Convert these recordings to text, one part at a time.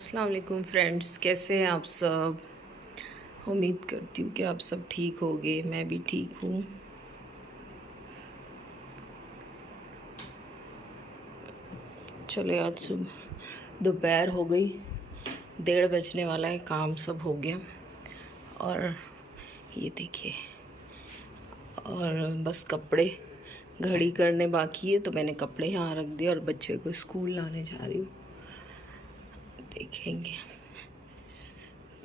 अस्सलाम वालेकुम फ्रेंड्स, कैसे हैं आप सब। उम्मीद करती हूँ कि आप सब ठीक होंगे। मैं भी ठीक हूँ। चले आज सुबह दोपहर हो गई, 1:30 बजने वाला है, काम सब हो गया और ये देखिए, और बस कपड़े घड़ी करने बाकी है, तो मैंने कपड़े यहाँ रख दिए और बच्चे को स्कूल लाने जा रही हूँ। देखेंगे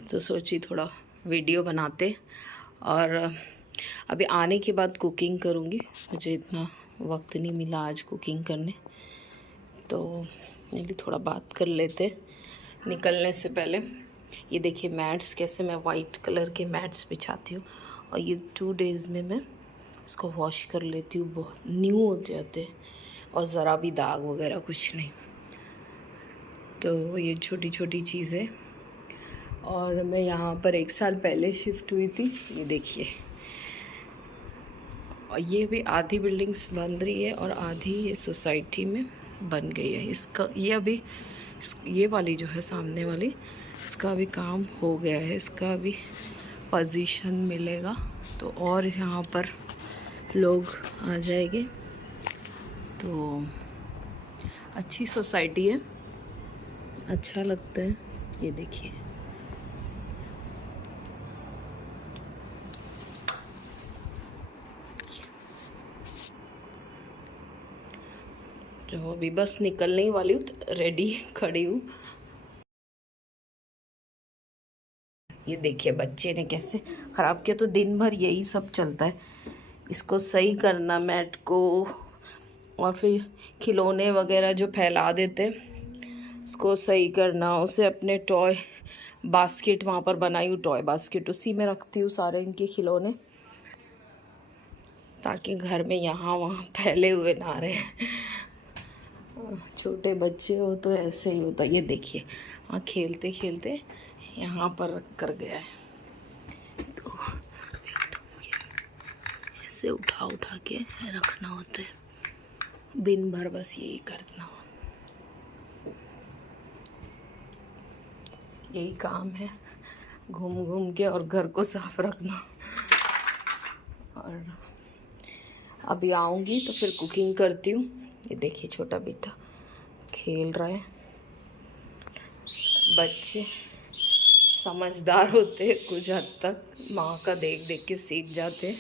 तो सोची थोड़ा वीडियो बनाते, और अभी आने के बाद कुकिंग करूँगी। मुझे इतना वक्त नहीं मिला आज कुकिंग करने, तो मेरी थोड़ा बात कर लेते निकलने से पहले। ये देखिए मैट्स, कैसे मैं वाइट कलर के मैट्स बिछाती हूँ, और ये 2 डेज़ में मैं इसको वॉश कर लेती हूँ। बहुत न्यू हो जाते और ज़रा भी दाग वगैरह कुछ नहीं। तो ये छोटी छोटी चीज़ें। और मैं यहाँ पर 1 साल पहले शिफ्ट हुई थी। ये देखिए, और ये भी आधी बिल्डिंग्स बन रही है और आधी ये सोसाइटी में बन गई है। इसका ये अभी ये वाली जो है सामने वाली, इसका भी काम हो गया है, इसका भी पोजीशन मिलेगा तो और यहाँ पर लोग आ जाएंगे। तो अच्छी सोसाइटी है, अच्छा लगता है। ये देखिए, जो अभी बस निकलने ही वाली हूँ, रेडी खड़ी हूँ। ये देखिए बच्चे ने कैसे ख़राब किया, तो दिन भर यही सब चलता है, इसको सही करना मैट को, और फिर खिलौने वगैरह जो फैला देते उसको सही करना। उसे अपने टॉय बास्केट वहाँ पर बनाई हूँ, टॉय बास्केट, उसी में रखती हूँ सारे इनके खिलौने, ताकि घर में यहाँ वहाँ फैले हुए ना रहे। छोटे बच्चे हो तो ऐसे ही होता। ये देखिए, वहाँ खेलते खेलते यहाँ पर रख कर गया है, तो ऐसे उठा उठा के रखना होता है। दिन भर बस यही करना हो, यही काम है, घूम घूम के और घर को साफ रखना। और अभी आऊँगी तो फिर कुकिंग करती हूँ। ये देखिए छोटा बेटा खेल रहा है। बच्चे समझदार होते हैं कुछ हद तक, माँ का देख देख के सीख जाते हैं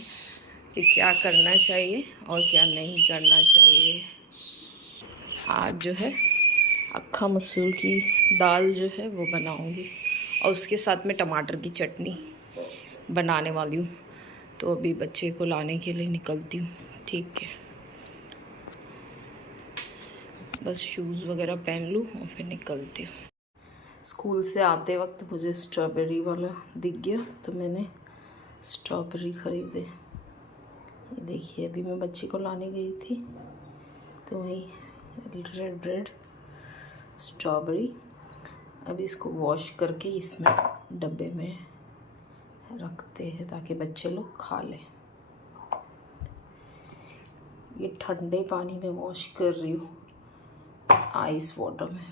कि क्या करना चाहिए और क्या नहीं करना चाहिए। आज जो है अक्खा मसूर की दाल जो है वो बनाऊंगी, और उसके साथ में टमाटर की चटनी बनाने वाली हूँ। तो अभी बच्चे को लाने के लिए निकलती हूँ। ठीक है, बस शूज़ वगैरह पहन लूँ और फिर निकलती हूँ। स्कूल से आते वक्त मुझे स्ट्रॉबेरी वाला दिख गया, तो मैंने स्ट्रॉबेरी ख़रीदे। ये देखिए, अभी मैं बच्चे को लाने गई थी तो वही रेड रेड स्ट्रॉबेरी। अभी इसको वॉश करके इसमें डब्बे में रखते हैं ताकि बच्चे लोग खा लें। ये ठंडे पानी में वॉश कर रही हूँ, आइस वाटर में।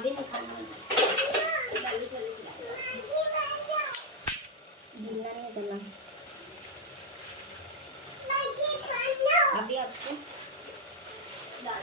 अभी नहीं खाना ढीला नहीं करना अभी आपको दाल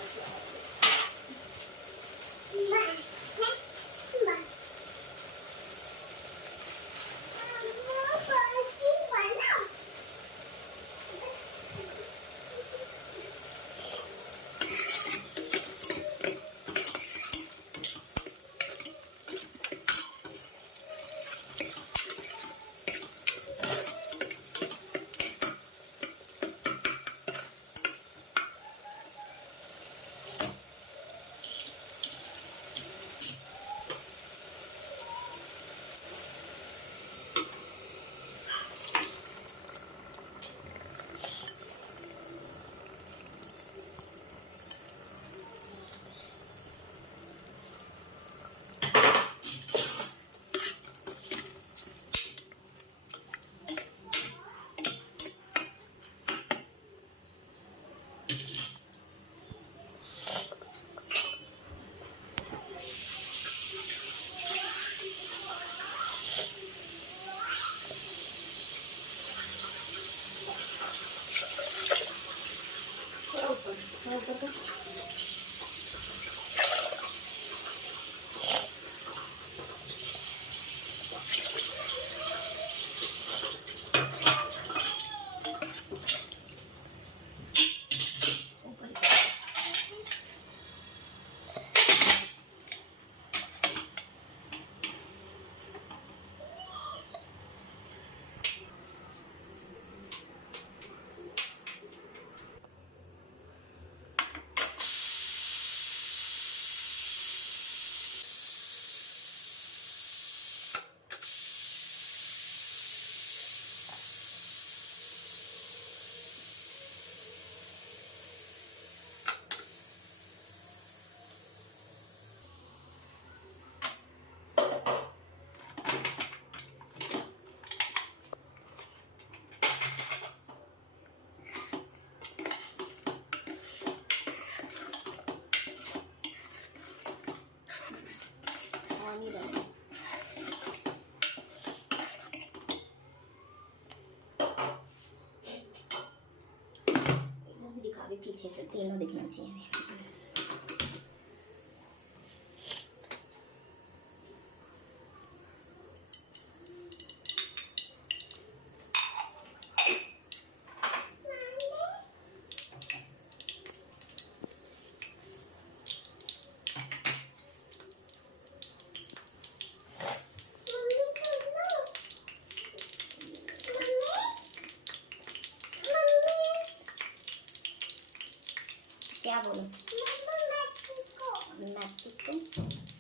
पीछे से तीनों दिखना चाहिए। क्या बोलो? मैक्सिको।